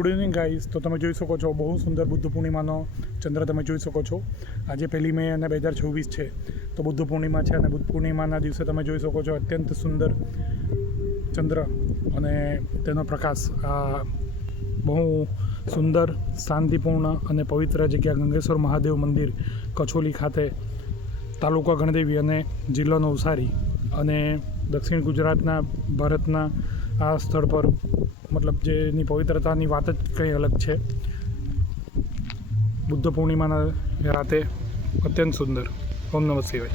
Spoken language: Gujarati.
Good evening guys. તો તમે જોઈ શકો છો બહુ સુંદર બુદ્ધ પૂર્ણિમાનો ચંદ્ર તમે જોઈ શકો છો. આજે 1 મે અને 2026 છે. તો બુદ્ધ પૂર્ણિમા છે અને બુદ્ધ પૂર્ણિમાના દિવસે તમે જોઈ શકો છો અત્યંત સુંદર ચંદ્ર અને તેનો પ્રકાશ. આ બહુ સુંદર, શાંતિપૂર્ણ અને પવિત્ર જગ્યા ગંગેશ્વર મહાદેવ મંદિર કછોલી ખાતે, તાલુકા ગણદેવી અને જિલ્લો નવસારી અને દક્ષિણ ગુજરાતના ભારતના આ સ્થળ પર મતલબ જેની પવિત્રતાની વાત જ કંઈ અલગ છે. બુદ્ધ પૂર્ણિમાના રાતે અત્યંત સુંદર. ઓમ નમઃ શિવાય.